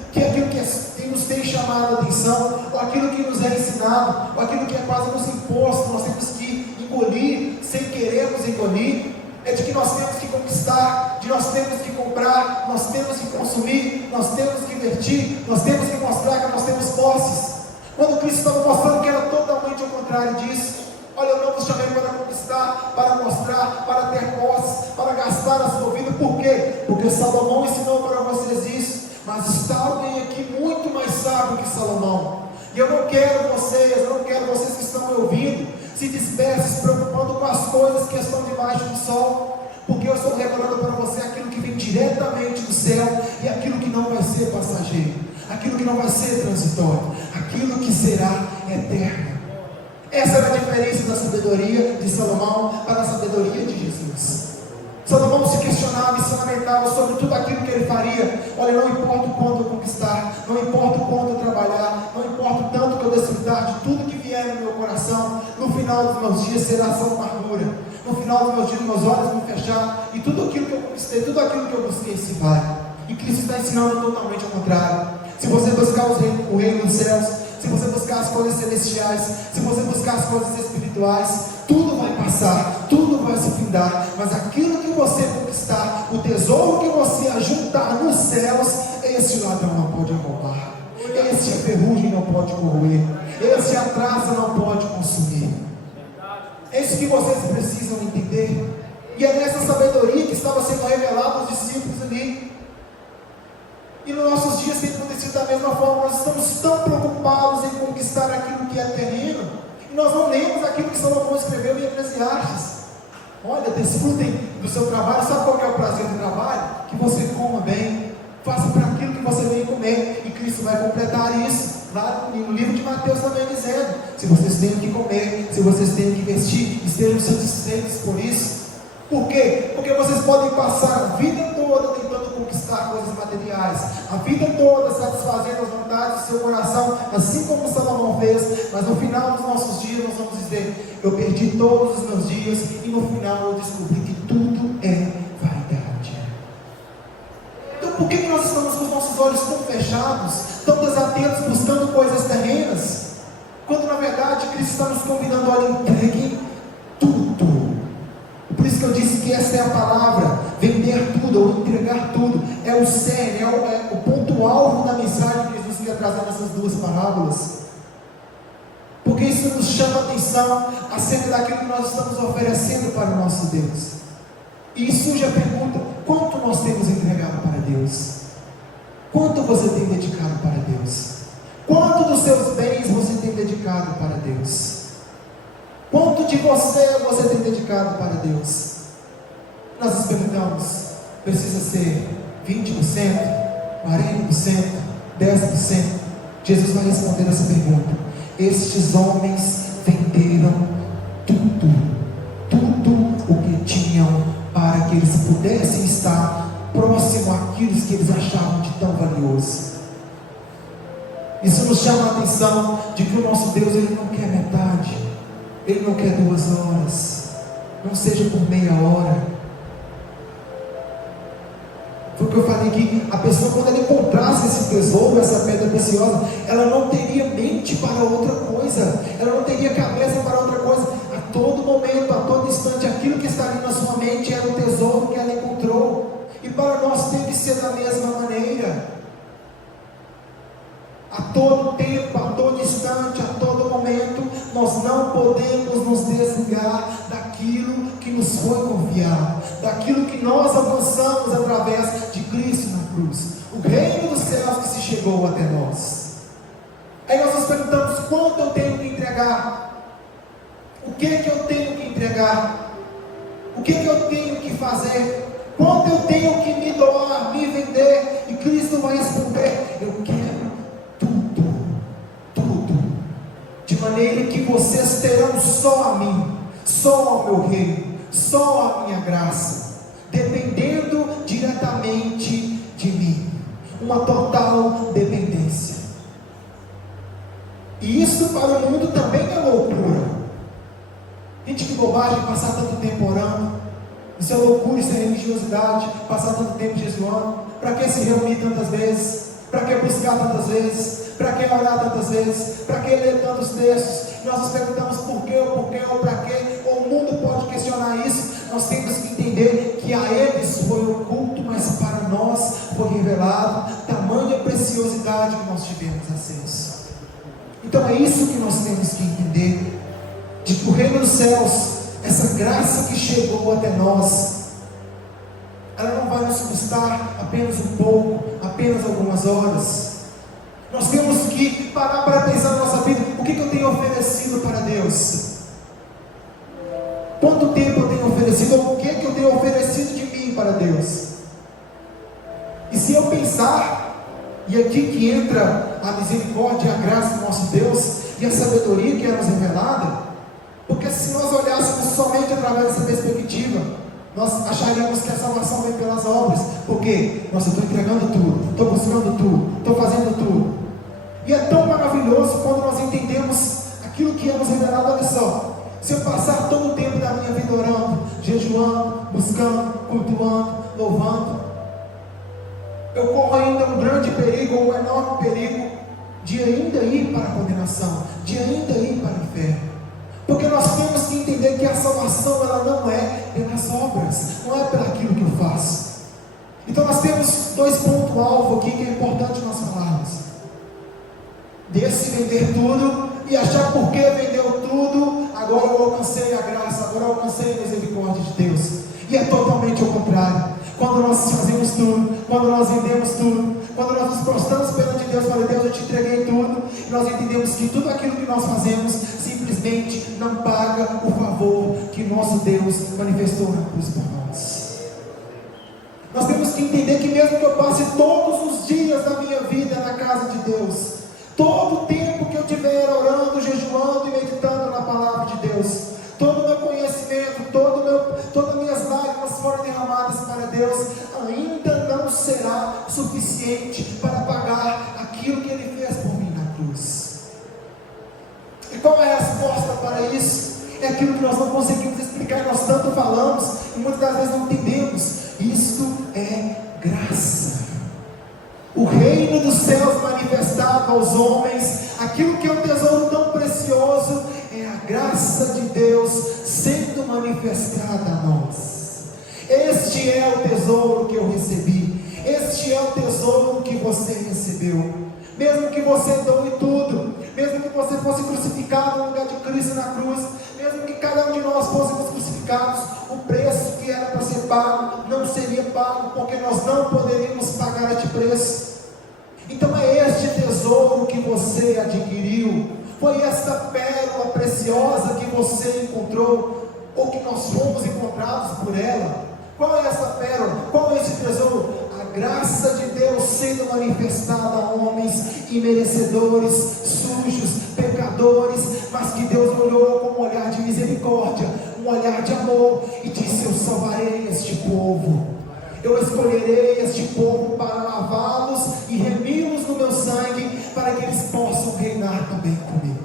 nos tem chamado a atenção, ou aquilo que nos é ensinado, ou aquilo que é quase nos imposto, nós temos que engolir sem querermos engolir, é de que nós temos que conquistar, de nós temos que comprar, nós temos que consumir, nós temos que investir, nós temos que mostrar que nós temos posses, quando Cristo estava mostrando que era totalmente o contrário disso. Olha, eu não vos chamei para conquistar conquistar, para mostrar, para ter posse, para gastar a sua vida. Por quê? Porque Salomão ensinou para vocês isso, mas está alguém aqui muito mais sábio que Salomão. E eu não quero vocês que estão me ouvindo, se dispersem, se preocupando com as coisas que estão debaixo do sol, porque eu estou revelando para você aquilo que vem diretamente do céu, e aquilo que não vai ser passageiro, aquilo que não vai ser transitório, aquilo que será eterno. Essa era a diferença da sabedoria de Salomão para a sabedoria de Jesus. Salomão se questionava e se lamentava sobre tudo aquilo que ele faria. Olha, não importa o quanto eu conquistar, não importa o quanto eu trabalhar, não importa o tanto que eu desfrutar de tudo que vier no meu coração, no final dos meus dias será só amargura. No final dos meus dias, meus olhos vão fechar, e tudo aquilo que eu conquistei, tudo aquilo que eu busquei se vai. E Cristo está ensinando totalmente ao contrário. Se você buscar o reino dos céus, se você buscar as coisas celestiais, se você buscar as coisas espirituais, tudo vai passar, tudo vai se findar, mas aquilo que você conquistar, o tesouro que você ajuntar nos céus, esse ladrão não pode roubar, esse a ferrugem não pode corroer, esse a traça não pode consumir. É isso que vocês precisam entender. E é nessa sabedoria que estava sendo revelada aos discípulos ali. E nos nossos dias tem acontecido da mesma forma. Nós estamos tão preocupados em conquistar aquilo que é terreno, e nós não lemos aquilo que Salomão escreveu em Eclesiastes. Olha, desfrutem do seu trabalho. Sabe qual que é o prazer do trabalho? Que você coma bem, faça para aquilo que você vem comer. E Cristo vai completar isso lá no livro de Mateus também, dizendo: se vocês têm que comer, se vocês têm que vestir, estejam satisfeitos por isso. Por quê? Porque vocês podem passar a vida toda tentando conquistar coisas materiais, a vida toda satisfazendo as vontades do seu coração, assim como Salomão fez, mas no final dos nossos dias nós vamos dizer: eu perdi todos os meus dias, e no final eu descobri que tudo é vaidade. Então por que nós estamos com os nossos olhos tão fechados, tão desatentos, buscando coisas terrenas, quando na verdade Cristo está nos convidando: olha, entregue tudo. Por isso que eu disse que essa é a palavra, vender tudo ou entregar tudo, é o cerne, é o ponto-alvo da mensagem que Jesus quer trazer nessas duas parábolas, porque isso nos chama a atenção acerca daquilo que nós estamos oferecendo para o nosso Deus. E surge a pergunta: quanto nós temos entregado para Deus? Quanto você tem dedicado para Deus? Quanto dos seus bens você tem dedicado para Deus? Quanto de você tem dedicado para Deus? Nós nos perguntamos: precisa ser 20%, 40%, 10%? Jesus vai responder essa pergunta: estes homens venderam tudo o que tinham, para que eles pudessem estar próximo àquilo que eles achavam de tão valioso. Isso nos chama a atenção de que o nosso Deus, Ele não quer metade, Ele não quer 2 horas, não seja por meia hora. Foi o que eu falei, que a pessoa, quando ela encontrasse esse tesouro, essa pedra preciosa, ela não teria mente para outra coisa, ela não teria cabeça para outra coisa. A todo momento, a todo instante, aquilo que está ali na sua mente era o tesouro que ela encontrou. E para nós tem que ser da mesma maneira. A todo tempo, a todo instante, a todo momento, nós não podemos nos desligar daquilo que nos foi confiado, daquilo que nós alcançamos através de Cristo na cruz, o reino dos céus que se chegou até nós. Aí nós nos perguntamos: quanto eu tenho que entregar? O que eu tenho que entregar? O que eu tenho que fazer? Quanto eu tenho que me doar, me vender? E Cristo vai responder: eu quero tudo, de maneira que vocês terão só a mim, só ao meu reino, só a minha graça, dependendo diretamente de mim, uma total dependência. E isso para o mundo também é loucura. Gente, que bobagem passar tanto tempo orando, isso é loucura, isso é religiosidade, passar tanto tempo jejuando. Para que se reunir tantas vezes? Para que buscar tantas vezes? Para que orar tantas vezes? Para que ler tantos textos? E nós nos perguntamos por quê, ou para quê? Ou o mundo pode questionar isso. Nós temos que entender que a eles foi oculto, mas para nós foi revelado tamanha preciosidade que nós tivemos acesso. Então é isso que nós temos que entender, de que o reino dos céus é essa graça que chegou até nós, ela não vai nos custar apenas um pouco, apenas algumas horas. Nós temos que parar para pensar na nossa vida: o que eu tenho oferecido para Deus? Quanto tempo eu tenho oferecido? Ou o que eu tenho oferecido de mim para Deus? E se eu pensar, e aqui que entra a misericórdia e a graça do nosso Deus, e a sabedoria que é nos revelada, porque se nós olhássemos somente através dessa perspectiva, nós acharíamos que a salvação vem pelas obras. Porque, nossa, eu estou entregando tudo, estou buscando tudo, estou fazendo tudo. E é tão maravilhoso quando nós entendemos aquilo que é nos revelado. Olha só, se eu passar todo o tempo da minha vida orando, jejuando, buscando, cultuando, louvando, eu corro ainda um grande perigo, um enorme perigo, de ainda ir para a condenação, de ainda ir para o inferno. Porque nós temos que entender que a salvação, ela não é pelas obras, não é pelo aquilo que eu faço. Então nós temos dois pontos-alvo aqui que é importante nós falarmos. Desse vender tudo e achar porque vendeu tudo, agora eu alcancei a graça, agora eu alcancei a misericórdia de Deus. E é totalmente ao contrário. Quando nós fazemos tudo, quando nós vendemos tudo, quando nós nos prostramos perante Deus, para Deus, eu te entreguei tudo, e nós entendemos que tudo aquilo que nós fazemos simplesmente não paga o favor que nosso Deus manifestou na cruz por nós. Nós temos que entender que mesmo que eu passe todos os dias da minha vida na casa de Deus, todo o tempo que eu estiver orando, jejuando e meditando na palavra de Deus, todo o meu conhecimento, todas as minhas lágrimas foram derramadas para Deus, ainda não será suficiente para pagar aquilo que Ele fez por mim na cruz. E qual é a resposta para isso? É aquilo que nós não conseguimos explicar, nós tanto falamos e muitas das vezes não entendemos. Isto é graça. O reino dos céus manifestado aos homens, aquilo que é um tesouro tão precioso, é a graça de Deus sendo manifestada a nós. Este é o tesouro que eu recebi, este é o tesouro que você recebeu. Mesmo que você doe tudo, mesmo que você fosse crucificado no lugar de Cristo na cruz, mesmo que cada um de nós fôssemos crucificados, o preço que era para ser pago não seria pago, porque nós não poderíamos pagar este preço. Então é este tesouro que você adquiriu, foi esta pérola preciosa que você encontrou, ou que nós fomos encontrados por ela. Qual é essa pérola? Qual é esse tesouro? A graça de Deus sendo manifestada a homens imerecedores, sujos, pecadores, mas que Deus olhou com um olhar de misericórdia, um olhar de amor, e disse: eu salvarei este povo, eu escolherei este povo para lavá-los e remi-los no meu sangue, para que eles possam reinar também comigo.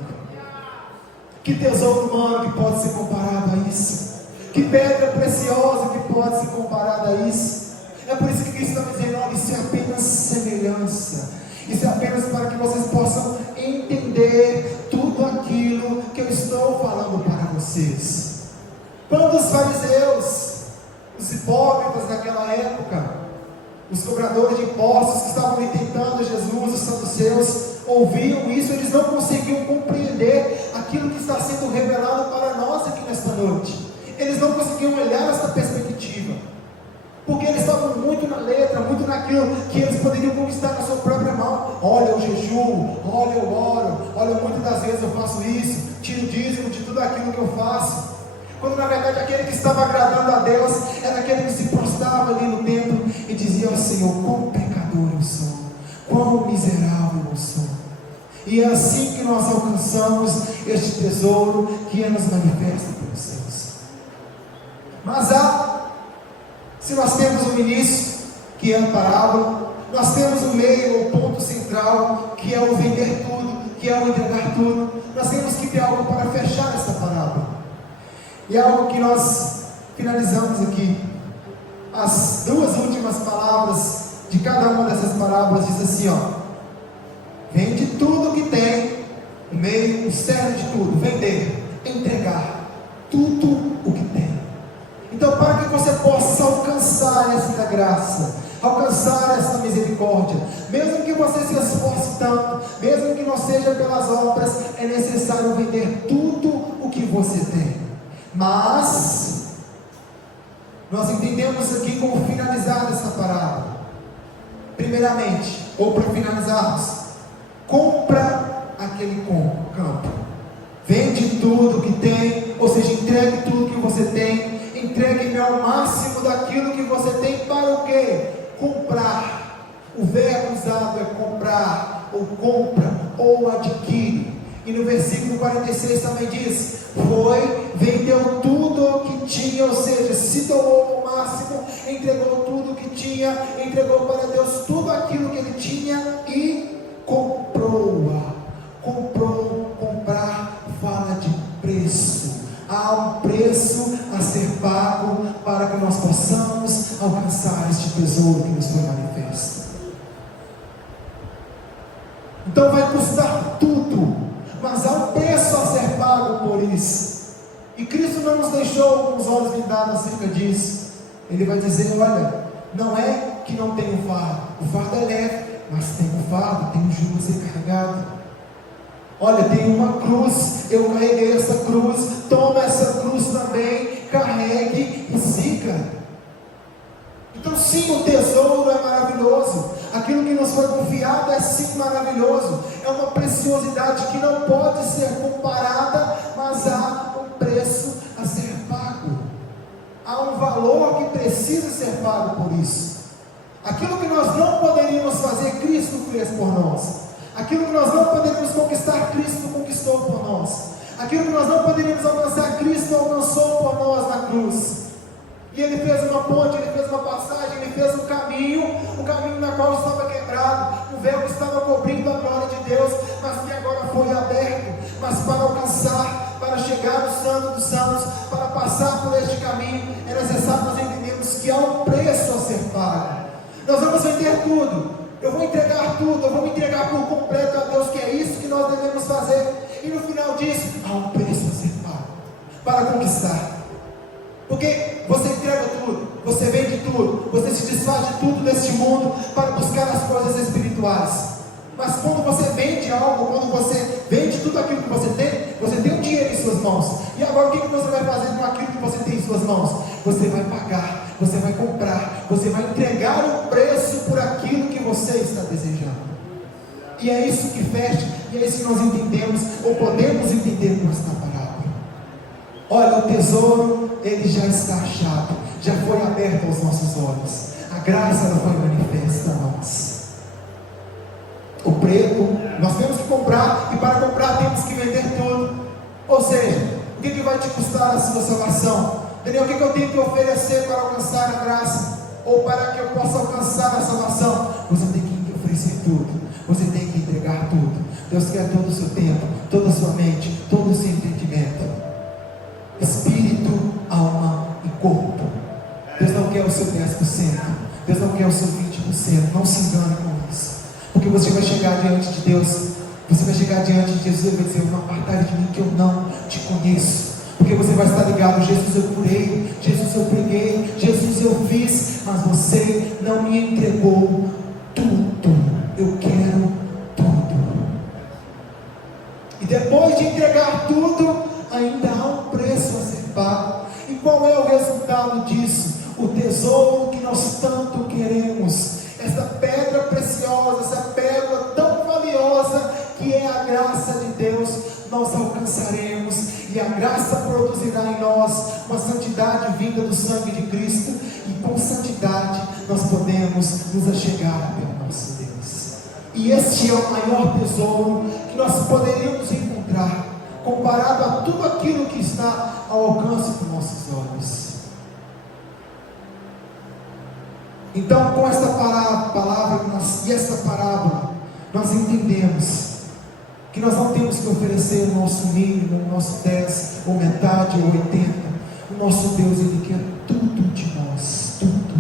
Que tesouro humano que pode ser comparado a isso? Que pedra preciosa que pode ser comparada a isso? É por isso que Cristo está dizendo: olha, isso é apenas semelhança, isso é apenas para que vocês possam entender tudo aquilo que eu estou falando para vocês. Quando os fariseus, os hipócritas daquela época, os cobradores de impostos que estavam ali tentando Jesus, os saduceus, ouviam isso, eles não conseguiam compreender aquilo que está sendo revelado para nós aqui nesta noite. Eles não conseguiam olhar essa perspectiva, porque eles estavam muito na letra, muito naquilo que eles poderiam conquistar na sua própria mão. Olha, eu jejuo, olha, eu oro, olha, muitas das vezes eu faço isso, tiro dízimo de tudo aquilo que eu faço. Quando na verdade aquele que estava agradando a Deus era aquele que se prostrava ali no templo e dizia ao Senhor: quão pecador eu sou, quão miserável eu sou. E é assim que nós alcançamos este tesouro que nos manifesta pelos céus. Mas se nós temos um início, que é a parábola, nós temos um meio, o ponto central, que é o vender tudo, que é o entregar tudo, nós temos que ter algo para fechar essa parábola. E é algo que nós finalizamos aqui. As duas últimas palavras de cada uma dessas parábolas diz assim, ó: vende tudo que tem, o meio, o cerne de tudo, vender, entregar tudo o que tem. Então, para que você possa alcançar essa graça, alcançar essa misericórdia, mesmo que você se esforce tanto, mesmo que não seja pelas obras, é necessário vender tudo o que você tem. Mas nós entendemos aqui como finalizar essa parábola. Primeiramente, ou para finalizarmos, compra aquele campo, vende tudo que tem, ou seja, entregue tudo que você tem, entregue ao máximo daquilo que você tem para o quê? Comprar. O verbo usado é comprar, ou compra, ou adquire. E no versículo 46 também diz: foi, vendeu tudo o que tinha, ou seja, se doou ao máximo, entregou tudo o que tinha, entregou para Deus tudo aquilo que ele tinha e comprou-a. Comprar fala de preço. Há um preço a ser pago para que nós possamos alcançar este tesouro que nos foi manifesto. Então vai custar tudo, mas há um preço a ser pago por isso. E Cristo não nos deixou com os olhos vendados acerca disso. Ele vai dizer: olha, não é que não tem o fardo é leve, mas tem o fardo, tem o jugo a ser carregado. Olha, tem uma cruz, eu carreguei essa cruz, toma essa cruz também, carregue e siga. Então sim, o tesouro é maravilhoso, aquilo que nos foi confiado é sim maravilhoso, é uma preciosidade que não pode ser comparada, mas há um preço a ser pago, há um valor que precisa ser pago por isso. Aquilo que nós não poderíamos fazer, Cristo fez por nós. Aquilo que nós não poderíamos conquistar, Cristo conquistou por nós. Aquilo que nós não poderíamos alcançar, Cristo alcançou por nós na cruz. E Ele fez uma ponte, Ele fez uma passagem, Ele fez um caminho na qual estava quebrado, o véu que estava cobrindo a glória de Deus, mas que agora foi aberto. Mas para alcançar, para chegar no Santo dos Santos, para passar por este caminho, é necessário nós entendermos que há um preço a ser pago. Nós vamos vender tudo, eu vou entregar tudo, eu vou me entregar por completo a Deus, que é isso que nós devemos fazer. E no final disso, há um preço a ser pago para conquistar. Porque você entrega tudo, você vende tudo, você se desfaz de tudo deste mundo para buscar as coisas espirituais. Mas quando você vende algo, quando você vende tudo aquilo que você tem um dinheiro em suas mãos. E agora o que você vai fazer com aquilo que você tem em suas mãos? Você vai pagar, você vai comprar, você vai entregar o preço por aquilo que você está desejando. E é isso que fecha, e é isso que nós entendemos, ou podemos entender com esta parábola. Olha, o tesouro, ele já está achado, já foi aberto aos nossos olhos. A graça ela foi manifesta a nós. O preço, nós temos que comprar, e para comprar temos que vender tudo. Ou seja, o que vai te custar a sua salvação? Daniel, o que eu tenho que oferecer para alcançar a graça? Ou para que eu possa alcançar a salvação? Você tem que oferecer tudo, você tem que entregar tudo. Deus quer todo o seu tempo, toda a sua mente, todo o seu entendimento, espírito, alma e corpo. Deus não quer o seu 10%, Deus não quer o seu 20%, não se engane com isso. Porque você vai chegar diante de Deus, você vai chegar diante de Jesus e vai dizer: não apartai de mim que eu não te conheço. Porque você vai estar ligado: Jesus eu curei, Jesus eu preguei, Jesus eu fiz, mas você não me entregou tudo. Eu quero tudo. E depois de entregar tudo, ainda há um preço a ser pago. E qual é o resultado disso? O tesouro que nós tanto queremos, essa pedra preciosa, essa pérola tão valiosa que é a graça de Deus, nós alcançaremos. E a graça produzirá em nós uma santidade vinda do sangue de Cristo, e com santidade nós podemos nos achegar até o nosso Deus. E este é o maior tesouro que nós poderíamos encontrar, comparado a tudo aquilo que está ao alcance dos nossos olhos. Então, com esta palavra e esta parábola, nós entendemos que nós não temos que oferecer o nosso mínimo, o nosso 10, ou metade, ou 80. O nosso Deus, Ele quer tudo de nós, tudo.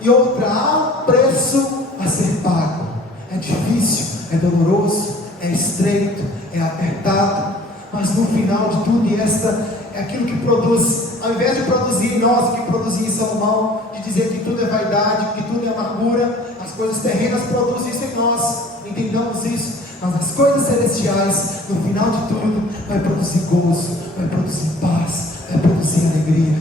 E outra, há um preço a ser pago. É difícil, é doloroso, é estreito, é apertado, mas no final de tudo, e esta é aquilo que produz, ao invés de produzir em nós o que produzia em Salomão, de dizer que tudo é vaidade, que tudo é amargura, as coisas terrenas produzem isso em nós, entendamos isso. Mas as coisas celestiais, no final de tudo, vai produzir gozo, vai produzir paz, vai produzir alegria.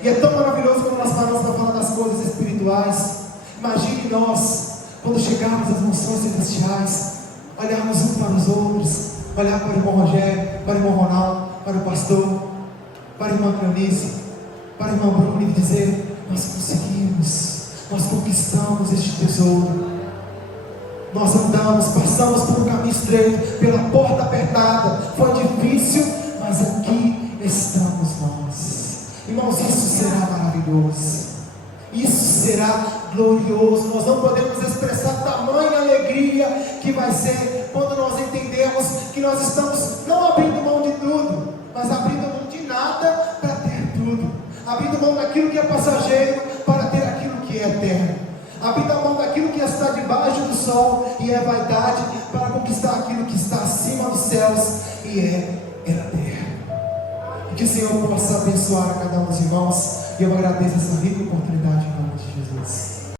E é tão maravilhoso quando nós paramos para falar das coisas espirituais. Imagine nós, quando chegarmos às mansões celestiais, olharmos uns para os outros, olhar para o irmão Rogério, para o irmão Ronaldo, para o pastor, para a irmã Cleonice, para a irmã Bruno, e dizer: nós conseguimos, nós conquistamos este tesouro. Nós andamos, passamos por um caminho estreito, pela porta apertada, foi difícil, mas aqui estamos nós. Irmãos, isso será maravilhoso, isso será glorioso. Nós não podemos expressar tamanha alegria que vai ser quando nós entendemos que nós estamos não abrindo mão de tudo, mas abrindo mão de nada para ter tudo, abrindo mão daquilo que é passageiro para ter aquilo que é eterno, abrindo a mão daquilo que está debaixo do sol e é vaidade, para conquistar aquilo que está acima dos céus e é eterno. Que o Senhor possa abençoar a cada um dos irmãos, e eu agradeço essa rica oportunidade em nome de Jesus.